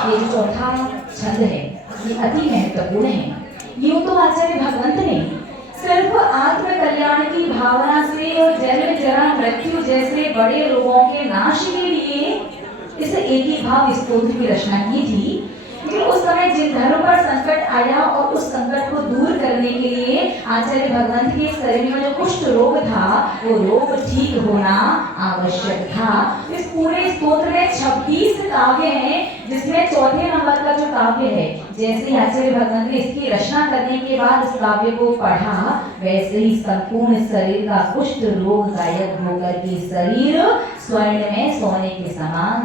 ये जो चौथा छंद है ये अति महत्वपूर्ण है। यूं तो आचार्य भगवंत ने सिर्फ आत्म कल्याण की भावना से और जन्म जरा मृत्यु जैसे बड़े रोगों के नाश के लिए इस एक ही भाव स्तोत्र की रचना की थी, लेकिन उस समय जिन घरों पर संकट आया और उस संकट को दूर करने के लिए आचार्य भगवंत के शरीर में जो कुष्ठ रोग था वो रोग ठीक होना आवश्यक था। इस पूरे स्तोत्र में 26 काव्य हैं, जिसमें चौथे नंबर का जो काव्य है, जैसे आचार्य भगवंत ने इसकी रचना करने के बाद इस काव्य को पढ़ा, वैसे ही संपूर्ण शरीर का कुष्ठ रोग गायब होकर के शरीर स्वर्ण में सोने के समान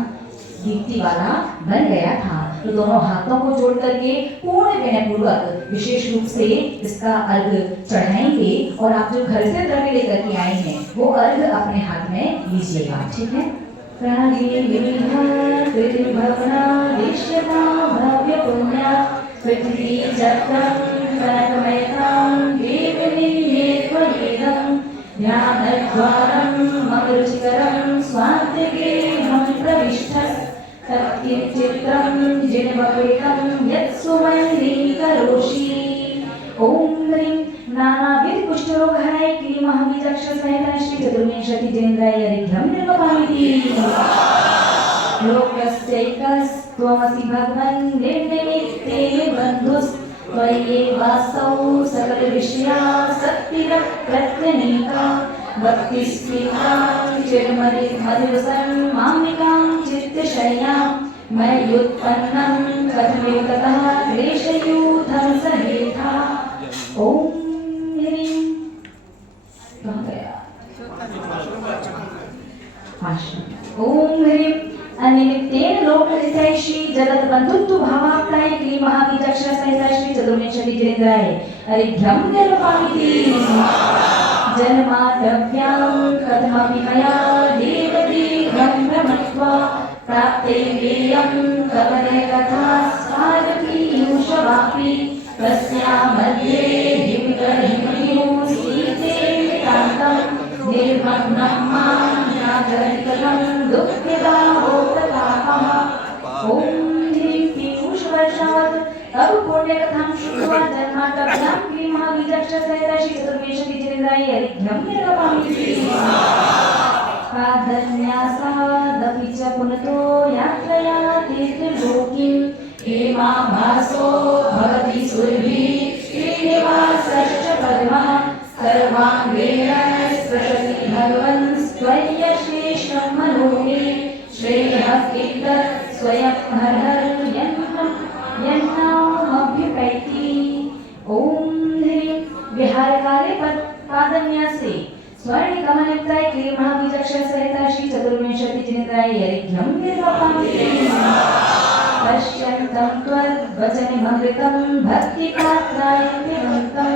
दीप्ति वाला बन गया था। तो दोनों हाथों को जोड़ करके पूर्ण विनय पूर्वक विशेष रूप से इसका अर्घ चढ़ाएंगे और आप जो घर से द्रव्य लेकर के आए हैं वो अर्घ अपने हाथ में लीजिएगा, ठीक है। भव्य पुण्य पृथ्वी चक्रम कनकमयतां देवनीयेत्वयेदं ध्यानद्वारं मम रुचिकरं स्वान्तिगेहं प्रविष्टः तत्किञ्चित्रं जिनवपेतं यत्सुमन्नीकरोषि। ॐ ह्रीं नानाविध कुष्ठरोगहराय क्लीमहबीजाक्षरसहिता श्री चतुर्विंशतिजेन्द्राय अर्घ्यं निर्वपामि। लोकस्यैकस्त्वमसि भगवन् निर्निमित्ते बन्धुस्त्वय्येवासौ सकलविषया शक्तिरप्रत्यनीका भक्तिस्मितां चिरमदिवसं मामिकां चित्तशय्यां मय्युत्पन्नं कथमिव ततः क्लेशयूथं सहेथा। ॐ ह्रीं ॐ ह्रीं अनिमित्तेन लोकहिताय श्री जगत बंधुत्व भावाप्ताय क्लीमहबीजाक्षरसहिता श्री चतुर्विंशतिजेन्द्राय अर्घ्यं निर्वपामि। जन्माद्रव्यां कथमपि मया देवदीर्घं भ्रमत्वा प्राप्तेयं कवने कथा सारपीयूषवापि तस्या मध्ये हिमकरहिमयो सीते कान्तं निर्मग्नं मां ज्ञातरिकलं दुःखिदाहोततापः। ॐ ह्रीं पीयूषवर्षावत् तव पुण्यकथां श्रुत्वा जन्माद्रव्यां क्लीमहबीजाक्षरसहिता श्री चतुर्विंशतिजेन्द्राय अर्घ्यं निर्वपामि। पादन्यासादपि च पुनतो यात्रया तीर्थलोकीं हेमाभासो भवति सुरभिः श्रीनिवासश्च पद्मः सर्वाङ्गेण स्पृशति भगवन् स्वयश्रेष्ठं मनोमे श्रेयः कीर्तत् स्वयं हरहर यन्नामभ्युपैति। ॐ ह्रीं विहारकाले पादन्यासे स्वर्णकमलयुक्ताय क्लीमहबीजाक्षरसहिता श्री चतुर्विंशतिजेन्द्राय अर्घ्यं निर्वपामि। पश्यन्तं त्वद्वचनममृतं भक्तिपात्रायन्तिमन्तं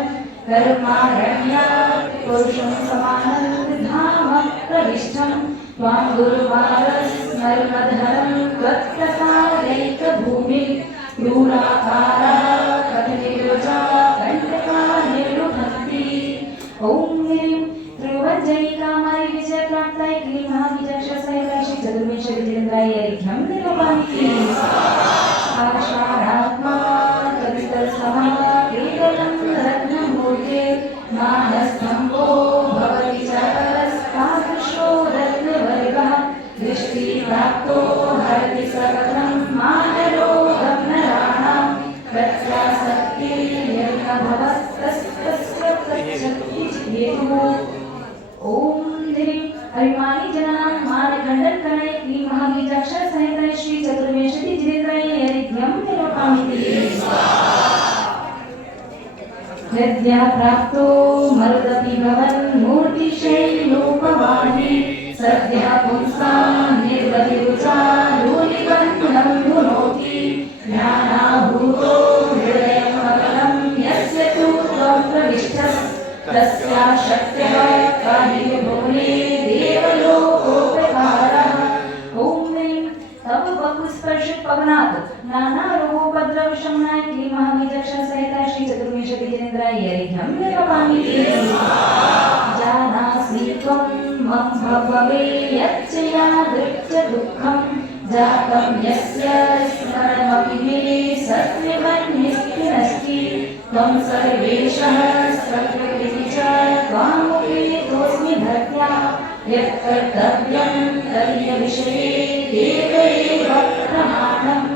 कर्मारण्यात् पुरुषं समानं धाम प्रविष्टं त्वां गुरुवारस्मरणधरं त्वत्प्रसादैकभूमिं क्रूराकारा कथनिरुचा कण्टका निरुहन्ति। ॐ ह्रीं त्रिभुवनजयिकामाय विजयप्राप्ताय क्लीमहबीजाक्षरसहिता श्री चतुर्विंशतिजेन्द्राय अर्घ्यं निर्वपामि। आषाढात्मा कवितरसमः केवलं रत्नमूर्ते मानस्तम्भो भवति चरस्तादृशो रत्नवर्गः दृष्टिप्राप्तो हरति सकलं मानरोगं नराणां भवस्तस्य प्रच्छन्ति हेतुः। ओम ह्रीं अभिमानी जनानां मानखण्डन करणे क्लीं महाबीजाक्षर सहित श्री चतुर्विंशति जिनेन्द्रिय यज्ञं निरूपयामि। यद्या प्राप्तो मरुदपि भवन् मूर्तिशैलोपवाहि सद्यः पुंसां निर्वधिरुचारूलिबन्धनं धुनोति ज्ञानाभूतो हृदयमकलं यस्य तु त्वं प्रविष्टः तस्या शक्त्यः कालिभुवने देवलोकोपकारः। ओम ह्रीं तव बहुस्पर्शित पवनात् नाना रोगोपद्रव शमनाय क्लीं महाबीजाक्षर सहित श्री चतुर्विंशति जिनेन्द्रिय यज्ञं निरूपयामि। जानासि त्वं मम भवे यच्च यादृक् च दुःखं जातं यस्य स्मरणमपि मे सत्त्वन्निष्ठिनस्ति त्वं सर्वेशः सर्वविधि च त्वामुपेतोऽस्मि भक्त्या यत्कर्तव्यं तदीयविषये देव एव प्रमाणम्।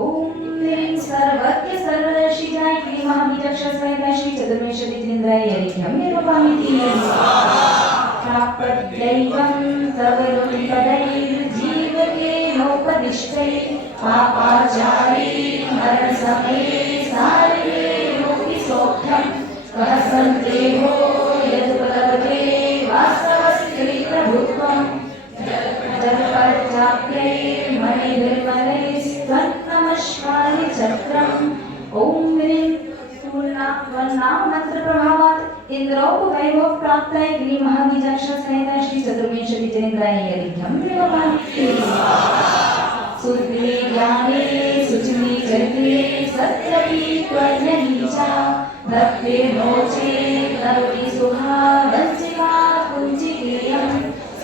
ओम ह्रीं सर्वज्ञ सर्वदर्शिनाय क्लीं महाबीजाक्षर सहित श्री चतुर्विंशति जिनेन्द्रिय यज्ञं निरूपयामि। प्राप्तदैवं तव लोकपदैर्जीवकेनोपदिष्टैः पापाचारी मरणसमये सारिणोऽपि सौख्यं कः सन्देहो यदुपलभते वास्तवस्त्रीप्रभुत्वं जलपर्चाप्यैर्मणिर्मलैस्त्वन्नमस्कारि चक्रम्। ओम ह्रीं नाम मंत्र प्रभावात् इंद्रोपवैभव प्राप्ताय क्लीं महाबीजाक्षर सहित श्री चतुर्विंशति जिनेन्द्रिय यज्ञं निरूपयामि। सुरभिरे ज्ञाने सुचिमे चरित्रे सत्यपि त्वन्यनीचा भक्ते नोचे करोति सुखा वञ्चिका कुञ्चितेयं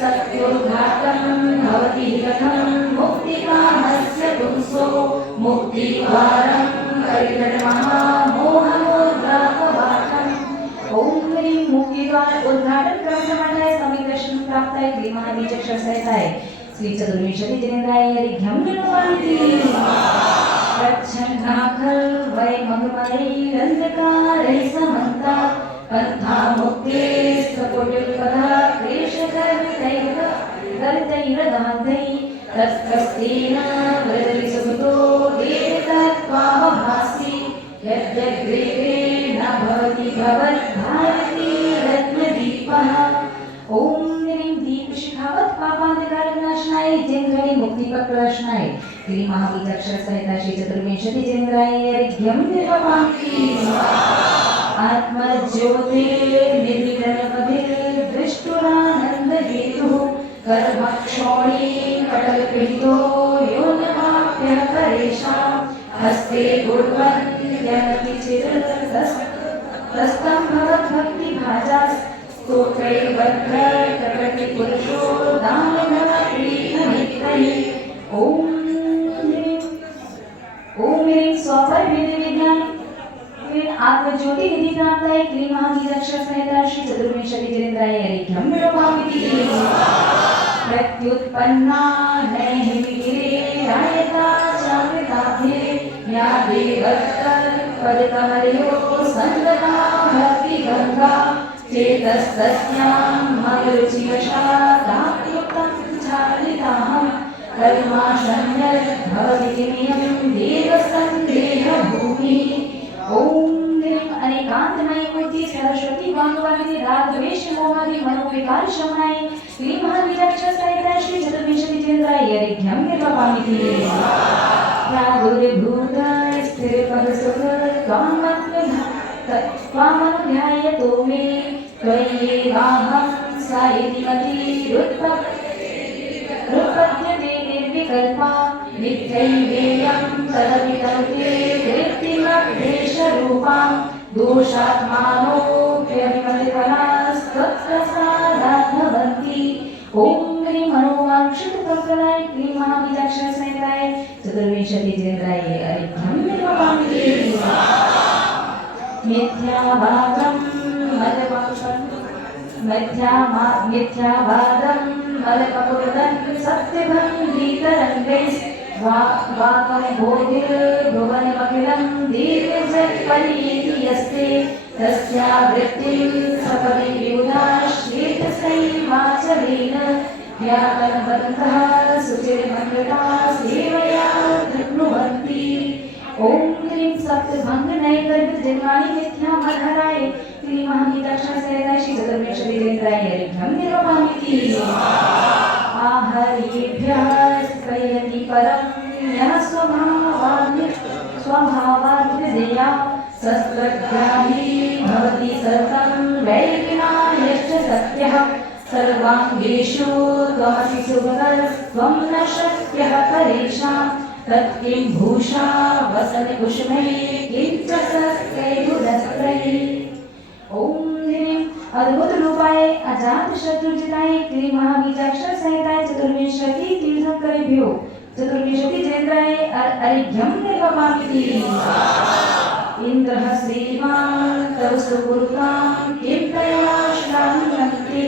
सत्योद्घातं भवति कथं मुक्तिकामस्य पुंसो मुक्तिद्वारं परिणमहामोहमोद्राकवाटम्। ओम ह्रीं मुक्तिद्वार उद्घाटन क्रम समाधाय समय दर्शन प्राप्ताय क्लीं महाबीजाक्षर सहिताय श्री चतुर्विंशति जिनेन्द्रिय यज्ञं निरूपयामि। प्रच्छन्नाखल वै मंगमलैरन्धकारैः समन्तात् पन्थामुक्ते स्वकुटिलपदा क्लेशकर्तैर्गलितैरगाधैः तत्कस्तेन वृदरिसुतो देवतत्त्वावभासि यद्यग्रेते न भवति भवद्भारती रत्नदीपः। ओम ह्रीं दीपशिखावत् पापान्धकारविनाशनाय जिनेन्द्रिय मुक्तिपथप्रदर्शनाय क्लीं महाबीजाक्षर सहित श्री चतुर्विंशति जिनेन्द्रिय यज्ञं निरूपयामि। आत्मज्योतिर्निर्विलम्बभिर्दृष्टुरानन्दहेतुः कर्मक्षोणी कटलपीडितो यो नवाप्यः परेषां हस्ते कुर्वन् यमति चिरतस्तं भवद्भक्तिभाजास् स्तोत्रैर्वक्रकटिपुरुषो दानवप्रीणमित्रैः। ओम ह्रीं स्वपर विज्ञान आत्मज्योति निधि प्राप्ताय क्लीं महाबीजाक्षर सहित श्री चतुर्विंशति जिनेन्द्रिय यज्ञं निरूपयामि। प्रत्युत्पन्ना नैहिमिरे रायता चामृताभे या देवत्तपदकमलयो सन्दना भक्तिगङ्गा चेतस्तस्यां मरुचिवशा ताप्युक्तं चालिताहं कर्माशन्यद्भवतिमियं देवसन्देहभूमिः। ओम ह्रीं अनेकांतमयी मूर्ति सरस्वती वाग्वादिनी रागद्वेष मोहादि मनोविकार शमनाय क्लीं महाबीजाक्षर सहित श्री चतुर्विंशति जिनेन्द्रिय यज्ञं निरूपयामि। प्रादुर्भूत स्थिरपदसुख त्वामनुध्यायतो मे त्वय्येवाहं सा इति मतिरुत्पद्यते निर्विकल्पा नित्यैवेयं तदपि तनुते कृत्रिमक्लेशरूपां दोषात्मानोऽप्यविमतिफलास्तत्प्रसादात् भवन्ति। ओम ह्रीं मनोवाञ्छितफलप्रदाय क्लीं महाबीजाक्षर सहिताय चतुर्विंशति जिनेन्द्रिय यज्ञं निरूपयामि। मिथ्यावादं मलकपुरदं सत्यभङ्गीतरङ्गैः वाकं बोधिर्भुवनमखिलं दीर्घजत्परीति यस्ते तस्या वृत्तिं सपदि विबुधाश्चेतसैवाचलेन व्याकरणबद्धः सुचिरमण्डला सेवया धृण्वन्ति। ओम क्लीं सप्तभंग नैकर्ग जन्मानि मिथ्या मधराय क्लीं महामीताक्षरसहिताय श्री चतुर्विंशतिजेन्द्राय ऋभ्यं निर्वपामिति। आहर्येभ्यः स्पयति परं यः स्वभावाद्विजया शस्त्रग्राही भवति सततं वैरिणायश्च सत्यः सर्वाङ्गेषु त्वमसि सुभगस्त्वं न शक्यः परेषां तत्किं भूषा वसति कुसुमे किंच सस्यैर्दस्त्रैः। ओम ह्रीं अद्भुत रूपाय अजात शत्रुजिताय क्लीं महाबीजाक्षर सहिताय चतुर्विंशति तीर्थंकरेभ्यो चतुर्विंशतिजेन्द्राय अर्घ्यं निर्वपामिति। इंद्रः श्रीमान् तव सुपुरुषां किं तया श्रान्तन्ते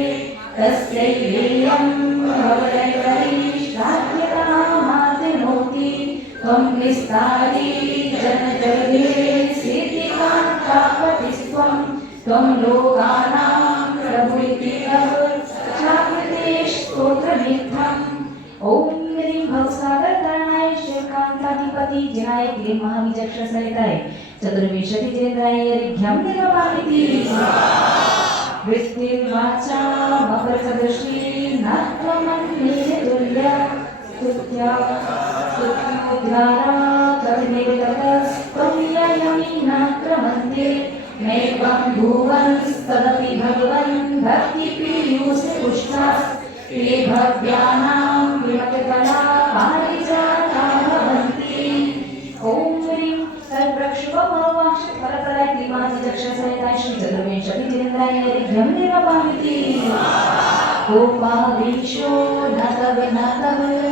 तस्यै वेयं भवदैवैश्चाद्यतामातिनोति त्वं निस्तारी जनजगदे सिद्धिकान्तापतिस्त्वं त्वं लोकानां प्रभुरिति चाकृते स्तोत्रमित्थम्। ओम ह्रीं भवसागर तरणाय श्रीकान्ताधिपति जिनाय क्लीं महाबीजाक्षर सहिताय चतुर्विंशतिजेन्द्राय ऋभ्यं निर्वपामिति। वृत्तिर्वाचा मकरसदृशी न त्वमन्ये तुल्या स्तुत्या स्तुत्योद्धारा कविनिर्गतस्त्वं ययमि न क्रमन्ते नैवं भुवंस्तदपि भगवन् भक्तिपीयूषपुष्टास् ते भव्यानां विमतकला पारिजाता भवन्ति। ओम ह्रीं सर्वक्षुभमवाक्षरतराय क्लीं महाबीजाक्षर सहिताय श्री चतुर्विंशतिजेन्द्राय ऋभ्यं निर्वपामिति। गोपावीशो न तव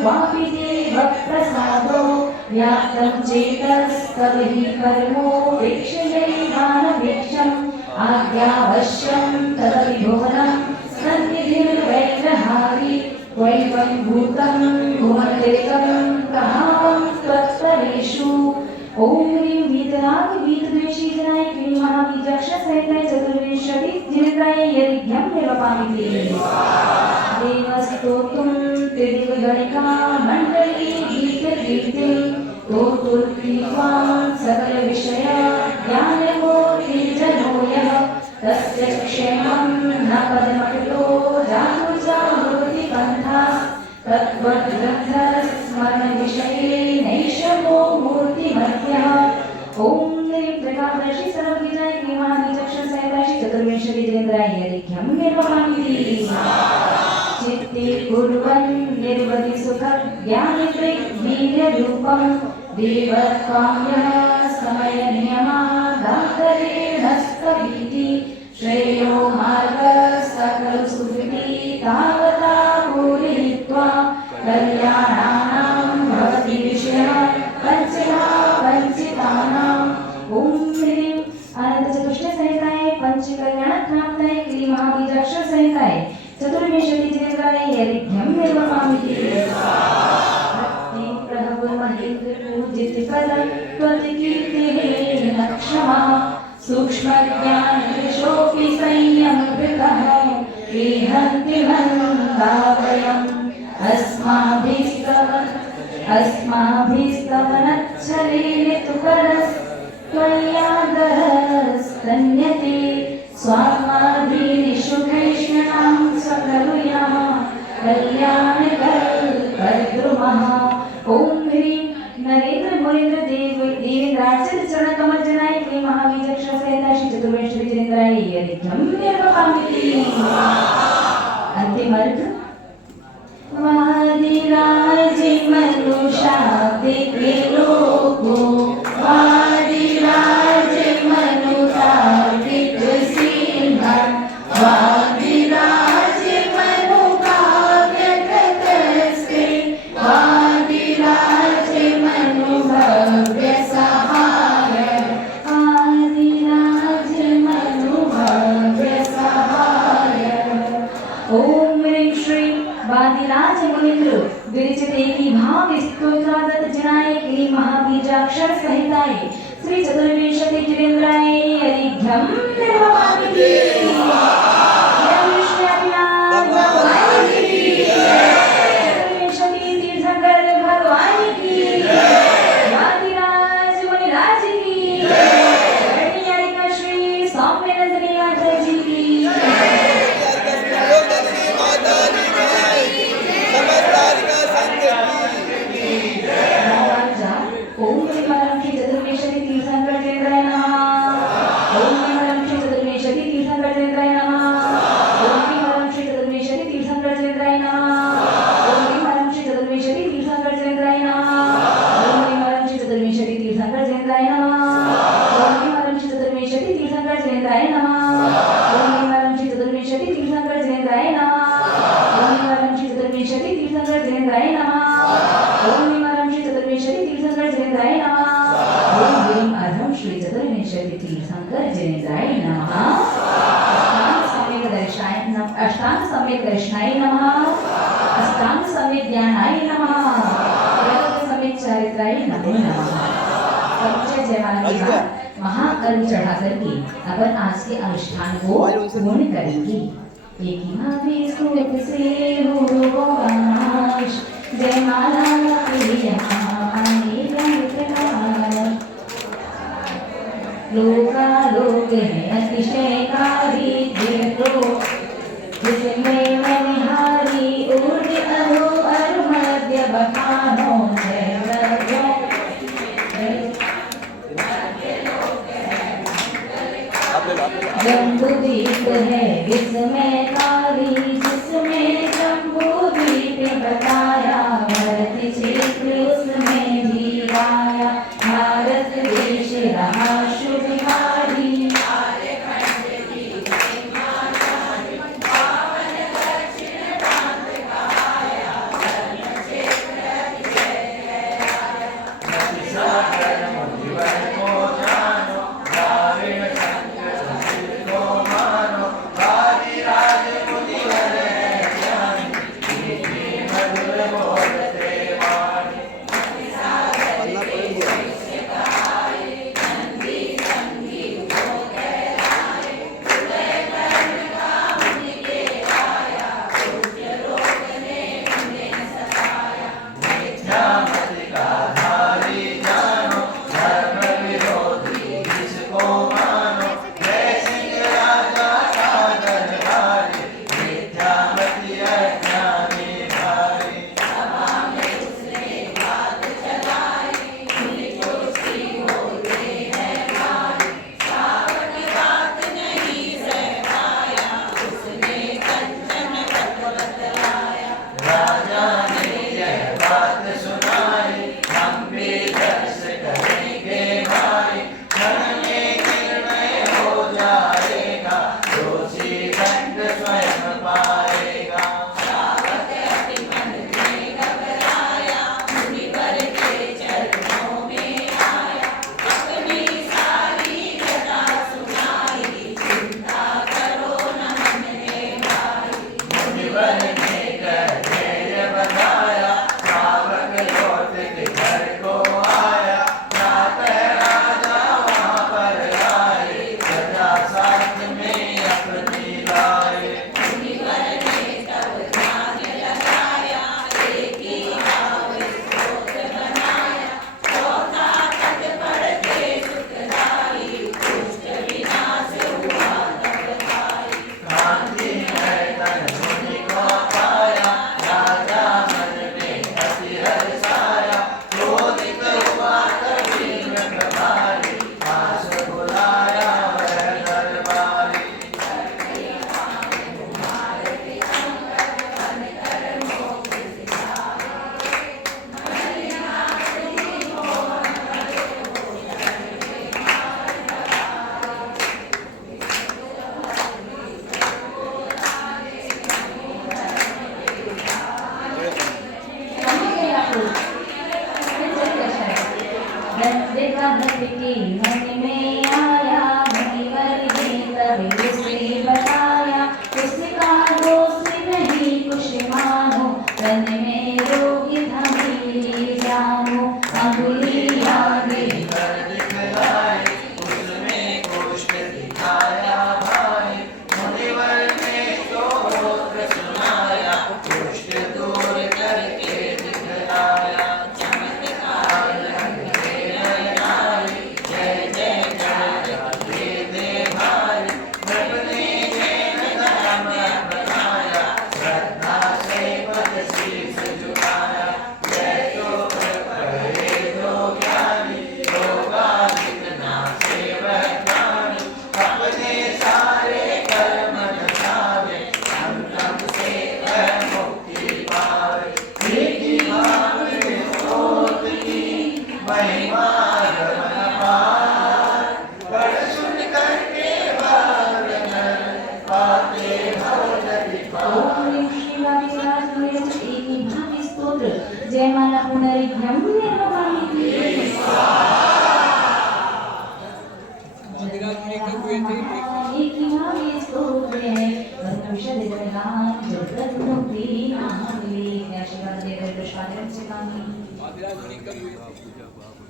क्वापि देवप्रसादो व्याप्तं चेतस्तव हि परमो वीक्षयैवानवीक्षम् आज्ञावश्यं तदपि भुवनं सन्निधिर्वैरहारि त्वयैवं भूतं भुवनदेकं कहावं त्वत्परेषु। ओम ह्रीं वीतराग वीतद्वेषी जनाय क्लीं महाबीजाक्षर सहिताय चतुर्विंशतिजेन्द्राय ऋभ्यं निर्वपामिति। देवस्तोतुं त्रिदिवगणिका मण्डली गीतगीतिं तोतुर्क्रीत्वां सकलविषया ज्ञानमूर्तिजनो यः तस्य क्षेमं न पदमकृतो जातु जागृतिपन्थाः तत्त्वग्रन्थस्मरणविषये नैषमो मूर्तिमत्यः। ओम ह्रीं त्रिकालदर्शी सर्वबीजाय क्लीं महाबीजाक्षर सहिताय श्री चतुर्विंशतिजेन्द्राय ऋभ्यं निर्वपामिति। चित्ते कुर्वन् निर्वधि सुखज्ञानवीर्यरूपं देवत्वाम्यः समयनियमादान्तरेणस्तवीति श्रेयो मार्गः सकल सुकृति तावता पूरयित्वा कल्याणानां भवति विषयः पञ्चधा वञ्चितानाम्। ओम ह्रीं अनन्तचतुष्टयसहिताय पंचकल्याणप्राप्ताय क्लीं महाबीजाक्षर सहिताय चतुर्विंशतिजेन्द्राय ऋभ्यं निर्वपामिति। भक्तिप्रभवमहितपूजितपदं त्वत्कीर्तिः क्षमा सूक्ष्मज्ञानविशोऽपि संयमभृतः विहन्ति मन्दावयम् अस्माभिस्तवनच्छलेन तु परस्त्वय्यादरस्तन्यते स्वात्मादीनिषुखैष्णां सकलुयाः कल्याणकल्पद्रुमः। ओम ह्रीं नरेंद्र मुरेंद्र देवेन्द्रार्चित चरणकमल जनाय क्लीं महाबीजाक्षर सहिताय श्री चतुर्विंशतिजेन्द्राय ऋभ्यं निर्वपामिति। अंतिम अर्घ वादिराजे मनुषा दिव्य लोको वादिराजे मनुषा दिव्य सिंहा वादिराजे मनु काव्य कृतस्ते वादिराजे मनु भव्य सहाय आदिराजे मनु भव्य सहाय। ओम ह्रीं श्रीं वादिराज मुनीन्द्र विरचितेति भाव स्तोत्रादत्त जनाय क्लीं महाबीजाक्षर सहिताय श्री चतुर्विंशतिजेन्द्राय धम निर्वाणी की जय विष्णुनाथ भगवान की चतुर्विंशति तीर्थंकर भगवान की वादिराज मुनिराज की कर्णियारिका श्री सौम्यनंदिनी माता जी की ओम श्री चतुर्विंशति तीर्थंकर जयंद्राय नमः। ओम श्री चतुर्विंशति तीर्थंकर जयंद्राय नमः। ओम श्री चतुर्विंशति तीर्थंकर जयंद्राय नमः। ओम श्री चतुर्विंशति तीर्थंकर जयंद्राय नमः। ओम श्री चतुर्विंशति तीर्थंकर जयंद्राय नमः। ओम श्री चतुर्विंशति तीर्थंकर जयंद्राय नमः। ओम श्री चतुर्विंशति तीर्थंकर जयंद्राय नमः। ओम श्री चतुर्विंशति तीर्थंकर जयंद्राय नमः। ओम श्री चतुर्विंशति तीर्थंकर जयंद्राय नमः। ओम ह्रीं अधम श्री चतुर्विंशति तीर्थंकर जयंद्राय नमः। अष्टांग सम्यक दर्शनाय नमः। अष्टांग सम्यक ध्यानाय नमः। प्रयोग सम्यक चारित्राय नमो नमः। समुच्चय जयमाला के बाद महाकल्प चढ़ा करके अपन आज के अनुष्ठान को पूर्ण करेंगे। एक ही भावे सूरत से हो नाश जयमाला लोकालोक है अतिशयकारी जिसमें मनिहारी ऊर्ज अहो और मध्य बखानो जम्बूदीप है जिसमें कारी जिसमें जम्बूदीप बताया भरत क्षेत्र उसमें भी गाया भारत देश रहा शुभहारी Radhe Radhe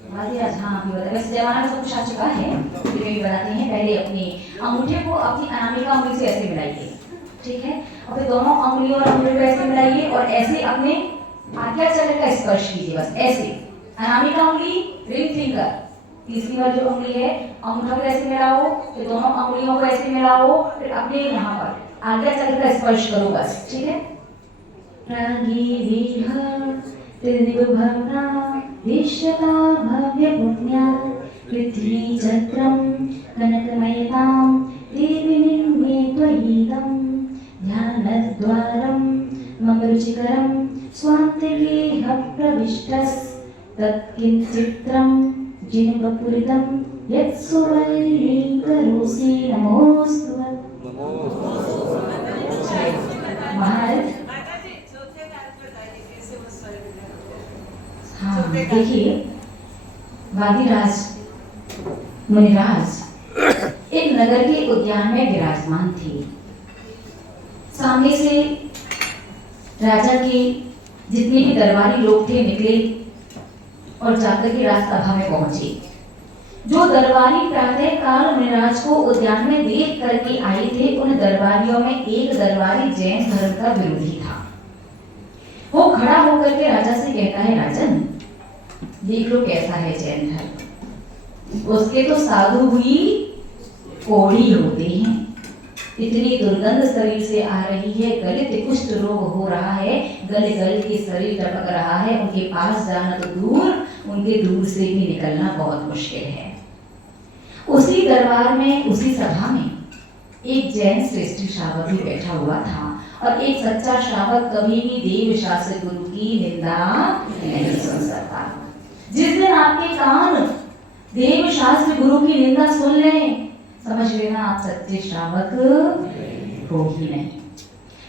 महाराज हाँ अभी बता, वैसे जमाना में सब कुछ आ चुका है, फिर भी बताते हैं। पहले अपने अंगूठे को अपनी अनामिका उंगली से ऐसे मिलाइए, ठीक है, और फिर दोनों अंगुलियों और अंगुलियों को ऐसे मिलाइए और ऐसे अपने आज्ञा चक्र का स्पर्श कीजिए, बस ऐसे। अनामिका उंगली, रिंग फिंगर, तीसरी वाली जो उंगली है अंगूठा को ऐसे मिलाओ, फिर दोनों अंगुलियों को ऐसे मिलाओ, फिर अपने यहाँ पर आज्ञा चक्र का स्पर्श करो, बस, ठीक है। त्रिदिवभवना विश्वता भव्य पुण्या पृथ्वी चक्रं कनकमयतां देवीनिर्मे त्वयिदं ध्यानद्वारं मम रुचिकरं स्वान्तिकेह प्रविष्टस् तत्किञ्चित्रं जिनवपुरितं यत्सुवर्णीकरोसि नमोऽस्तु। महाराज हाँ देखिए, वादिराज मुनिराज एक नगर के उद्यान में विराजमान थे। सामने से राजा के जितने भी दरबारी लोग थे निकले और जाकर के राजसभा में पहुंचे। जो दरबारी प्रातः काल मुनिराज को उद्यान में देख करके आए थे, उन दरबारियों में एक दरबारी जैन धर्म का विरोधी था। वो खड़ा होकर के राजा से कहता है, राजन देख लो कैसा है जैन धर्म, उसके तो साधु भी कोढ़ी होते हैं, इतनी दुर्गंध शरीर से आ रही है, गलित कुष्ठ रोग हो रहा है, गल गल के शरीर टपक रहा है, उनके पास जाना तो दूर, उनके दूर से भी निकलना बहुत मुश्किल है। उसी दरबार में, उसी सभा में एक जैन श्रेष्ठ श्रावक भी बैठा हुआ था और एक सच्चा श्रावक कभी भी देव शास्त्र गुरु की निंदा नहीं सुन सकता। जिस दिन आपके कान देव शास्त्र गुरु की निंदा सुन लें, समझ लेना आप सच्चे श्रावक हो ही नहीं।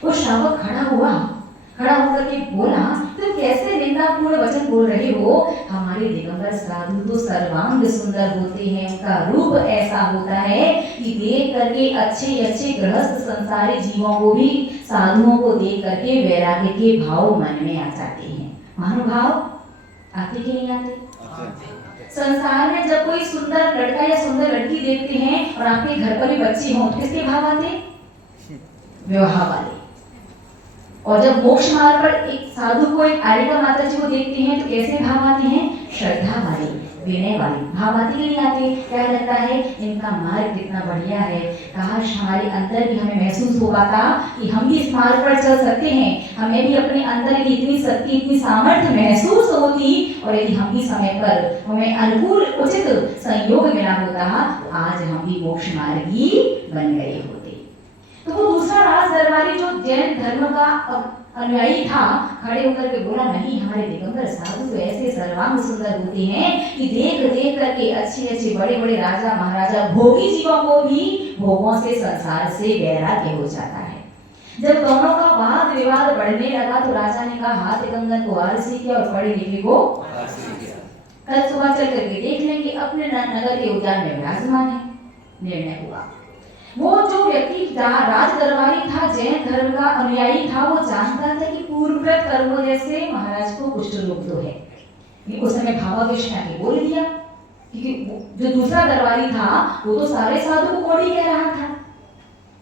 वो श्रावक खड़ा होकर के बोला, तुम कैसे निंदापूर्ण वचन बोल रहे हो? हमारे दिगंबर साधु तो सर्वांग सुंदर होते हैं, उनका रूप ऐसा होता है कि देख करके अच्छे गृहस्थ संसारी जीवों को भी साधुओं को देख करके वैराग्य के भाव मन में आ जाते हैं। महानुभाव आते कि नहीं आते? संसार में जब कोई सुंदर लड़का या सुंदर लड़की देखते हैं और आपके घर पर भी बच्चे हों, किसके भाव आते? विवाह वाले। और जब मोक्ष मार्ग पर एक साधु को, एक आर्यका माता जी को देखते हैं तो कैसे भाव आते हैं? श्रद्धा वाले, विनय वाले भाव आते कि नहीं आते? क्या लगता है इनका मार्ग कितना बढ़िया है, काश हमारे अंदर भी हमें महसूस हो पाता कि हम भी इस मार्ग पर चल सकते हैं, हमें भी अपने अंदर की इतनी शक्ति, इतनी सामर्थ्य महसूस होती, और यदि हम भी समय पर हमें अनुकूल उचित संयोग मिला होता, आज हम भी मोक्ष मार्गी बन गए होते। तो वो दूसरा राज दरबारी जो जैन धर्म का अनुयायी था, खड़े होकर के बोला, नहीं, हमारे दिगंबर साधु तो ऐसे सर्वांग सुंदर होते हैं कि देख करके अच्छे बड़े राजा महाराजा भोगी जीवों को भी भोगों से, संसार से वैराग्य हो जाता है। जब दोनों का वाद विवाद बढ़ने लगा तो राजा ने कहा, हाथ कंगन को आलसी किया और पढ़े लिखे को कल सुबह चल करके देख लेंगे, अपने नगर के उद्यान में विराजमान है। निर्णय हुआ। वो जो व्यक्ति राज दरबारी था, जैन धर्म का अनुयायी था, वो जानता था कि पूर्वकृत कर्मों जैसे महाराज को कुष्ठ रोग तो है। उस समय भावावेश में बोल दिया, क्योंकि जो दूसरा दरबारी था वो तो सारे साधु को कोढ़ी कह रहा था।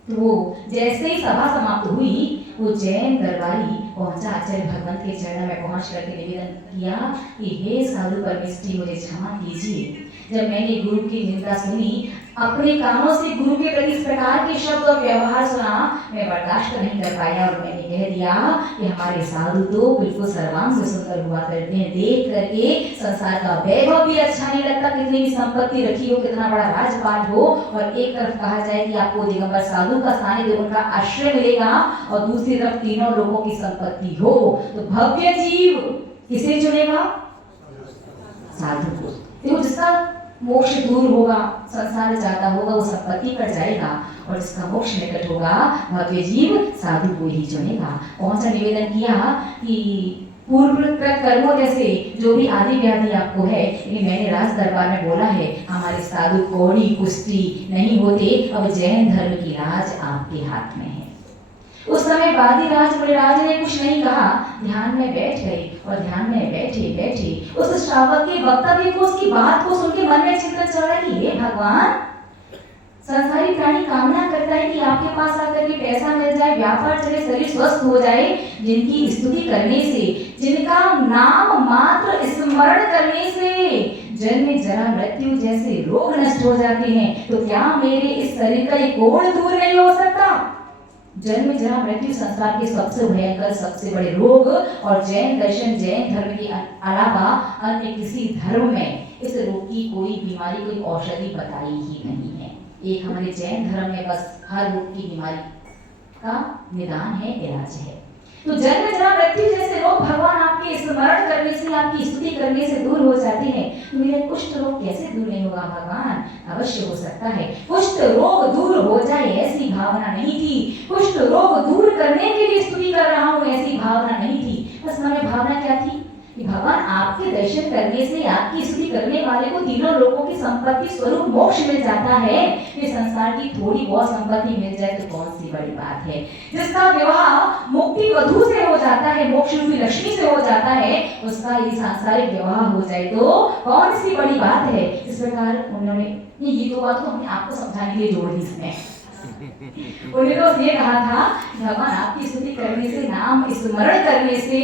तो वो जैसे ही सभा समाप्त हुई, वो जैन दरबारी पहुंचा, आचार्य भगवंत के चरण में पहुंच करके निवेदन किया कि हे साधु परमेष्ठी, मुझे क्षमा कीजिए, जब मैंने गुरु की निंदा सुनी, अपने कानों से गुरु के प्रति इस प्रकार के शब्द और व्यवहार सुना, मैं बर्दाश्त नहीं कर पाया और मैंने कह दिया कि हमारे साधु तो बिल्कुल सर्वांग से सुंदर हुआ करते हैं, देख करके संसार का वैभव भी अच्छा नहीं लगता, कितनी भी संपत्ति रखी हो, कितना बड़ा राजपाट हो, और एक तरफ कहा जाए कि आपको दिगंबर साधु का सानिध्य, उनका आश्रय मिलेगा, और दूसरी तरफ तीनों लोगों की संपत्ति हो, तो भव्य जीव किसे चुनेगा? साधु को। तो जिसका मोक्ष दूर होगा, संसार जाता होगा, वो संपत्ति पर जाएगा, और जिसका मोक्ष निकट होगा, भव्य जीव साधु को ही चुनेगा। कौन सा निवेदन किया कि पूर्वकृत कर्मों जैसे जो भी आदि व्याधि आपको है, लेकिन मैंने राज दरबार में बोला है हमारे साधु कौड़ी कुश्ती नहीं होते, अब जैन धर्म की राज आपके हाथ में है। उस समय वादिराज मुनिराज ने कुछ नहीं कहा, ध्यान में बैठ गए और ध्यान में बैठे बैठे उस श्रावक के वक्तव्य को, उसकी बात को सुन के मन में चिंतन चल रहा है कि हे भगवान, संसारी प्राणी कामना करता है कि आपके पास आकर के पैसा मिल जाए, व्यापार चले, शरीर स्वस्थ हो जाए, जिनकी स्तुति करने से, जिनका नाम मात्र स्मरण करने से जन्म जरा मृत्यु जैसे रोग नष्ट हो जाते हैं, तो क्या मेरे इस शरीर का ये कोढ़ दूर नहीं हो सकता? जन्म जरा मृत्यु संसार के सबसे भयंकर, सबसे बड़े रोग, और जैन दर्शन, जैन धर्म के अलावा अन्य किसी धर्म में इस रोग की कोई बीमारी, कोई औषधि बताई ही नहीं है। एक हमारे जैन धर्म में बस हर रोग की बीमारी का निदान है, इलाज है। तो जन्म जरा मृत्यु जैसे रोग भगवान आपके स्मरण करने से, आपकी स्तुति करने से दूर हो जाते हैं। तो मेरे कुष्ठ रोग कैसे दूर नहीं होगा भगवान? अवश्य हो सकता है। कुष्ठ रोग दूर हो जाए ऐसी भावना नहीं थी, कुष्ठ रोग दूर करने के लिए स्तुति कर रहा हूँ ऐसी भावना नहीं थी। बस मन में भावना क्या थी कि भगवान आपके दर्शन करने से, आपकी स्तुति करने वाले को तीनों लोगों की संपत्ति स्वरूप मोक्ष मिल जाता है। ये संसार की थोड़ी बहुत संपत्ति मिल जाए तो कौन सी बड़ी बात है? जिसका विवाह मुक्ति वधू से हो जाता है, मोक्ष रूपी लक्ष्मी से हो जाता है, उसका यदि सांसारिक विवाह हो जाए तो कौन सी बड़ी बात है? इस प्रकार उन्होंने ये दो बात को हमने आपको समझाने के लिए जोड़ दी इसमें। उन्होंने तो ये कहा था भगवान आपकी स्तुति करने से, नाम स्मरण करने से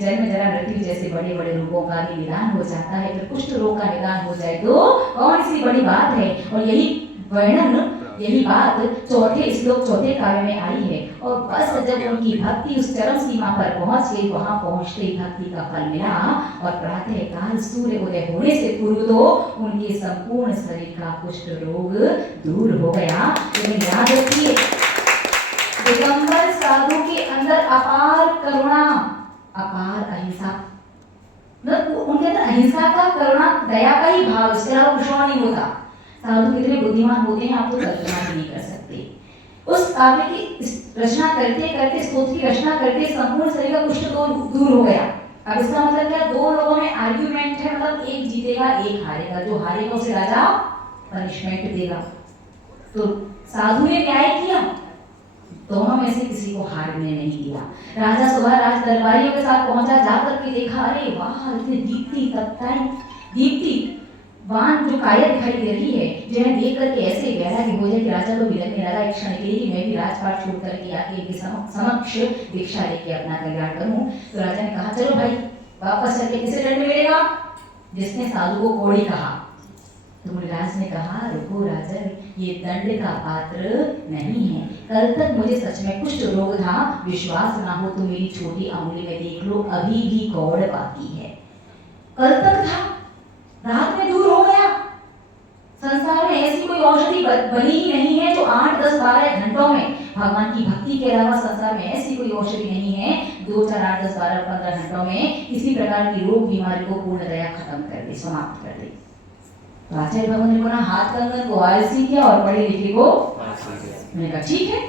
जन्म जरा मृत्यु जैसे बड़े बड़े रोगों का भी निदान हो जाता है। फिर कुष्ठ रोग का निदान हो जाए तो कौन सी बड़ी बात है? और यही वर्णन, यही बात चौथे श्लोक, चौथे काव्य में आई है। और बस जब उनकी भक्ति उस चरम सीमा पर पहुंच गई, वहां पहुंचते ही भक्ति का फल मिला और प्रातः काल सूर्य उदय होने से पूर्व तो उनके संपूर्ण शरीर का कुष्ठ रोग दूर हो गया। लेकिन याद रखिए, दिगंबर साधु के अंदर अपार करुणा, अपार अहिंसा, मतलब उनके अंदर अहिंसा का, करुणा, दया का ही भाव, इसके अलावा कुछ और नहीं होता। साधु कितने बुद्धिमान होते हैं आप तो कल्पना भी नहीं कर सकते। उस काव्य की रचना करते करते, स्तोत्र की रचना करते संपूर्ण शरीर का कुष्ठ दूर हो गया। अब इसका मतलब क्या? दो लोगों में आर्ग्यूमेंट है, मतलब एक जीतेगा एक हारेगा, जो हारेगा उसे राजा पनिशमेंट देगा। तो साधु ने न्याय किया, दोनों में से किसी को हारने नहीं दिया। राजा सुबह राज दरबारियों के साथ पहुंचा, जाकर के देखा, अरे वाह, इतनी दीप्ति तप्ताएं, दीप्ति वान जो काया दिखाई दे रही है, जिन्हें देख करके ऐसे गहरा कि हो जाए कि राजा को विलंबने लगा एक क्षण के लिए कि मैं भी राजपाट छोड़ करके आके इनके समक्ष भिक्षा लेके अपना कल्याण करूं। तो राजा ने कहा चलो भाई वापस चलके किसे दंड मिलेगा? जिसने साधु को कौड़ी कहा। तो मुनिराज ने कहा रुको राजन, ये दंड का पात्र नहीं है। कल तक मुझे सच में कुष्ठ रोग था, विश्वास ना हो तो मेरी छोटी अंगुली में देख लो, अभी भी कौड़ बाकी है। कल तक था, रात में दूर हो गया। संसार में ऐसी कोई औषधि बनी ही नहीं है जो 8, 10, 12 घंटों में, भगवान की भक्ति के अलावा संसार में ऐसी कोई औषधि नहीं है 2, 4, 8, 10, 12, 15 घंटों में किसी प्रकार की रोग बीमारी को पूर्णतया खत्म कर दे, समाप्त कर दे। तो आचार्य भगवान ने बोला हाथ कंगन को आलसी किया और पढ़े लिखे को, मैंने कहा ठीक है।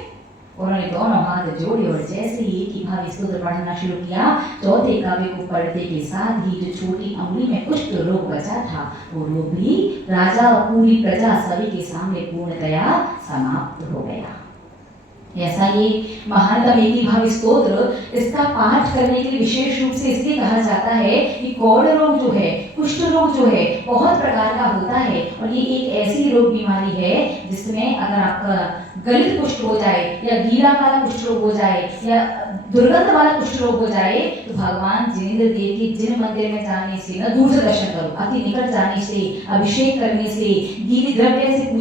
उन्होंने दोनों हाथ जोड़े और जैसे ही एक ही भाव स्तोत्र पढ़ना शुरू किया, चौथे काव्य को पढ़ते के साथ ही जो छोटी अंगुली में कुष्ठ रोग बचा था वो रोग भी राजा और पूरी प्रजा सभी के सामने पूर्णतया समाप्त हो गया। ऐसा ये महानतम एक ही भाव स्तोत्र, इसका पाठ करने के लिए विशेष रूप से इसलिए कहा जाता है कि कौड़ रोग जो है, कुष्ठ रोग जो है, बहुत प्रकार का होता है और ये एक ऐसी रोग बीमारी है जिसमें अगर आपका गलित कुष्ठ हो जाए या गीला वाला कुष्ठ रोग हो जाए या दुर्गंध वाला कुष्ठ रोग हो जाए तो भगवान जिनेंद्र देव के जिन मंदिर में जाने से, न दूर से दर्शन करो, अति निकट जाने से, अभिषेक करने से, गीली द्रव्य से पूजा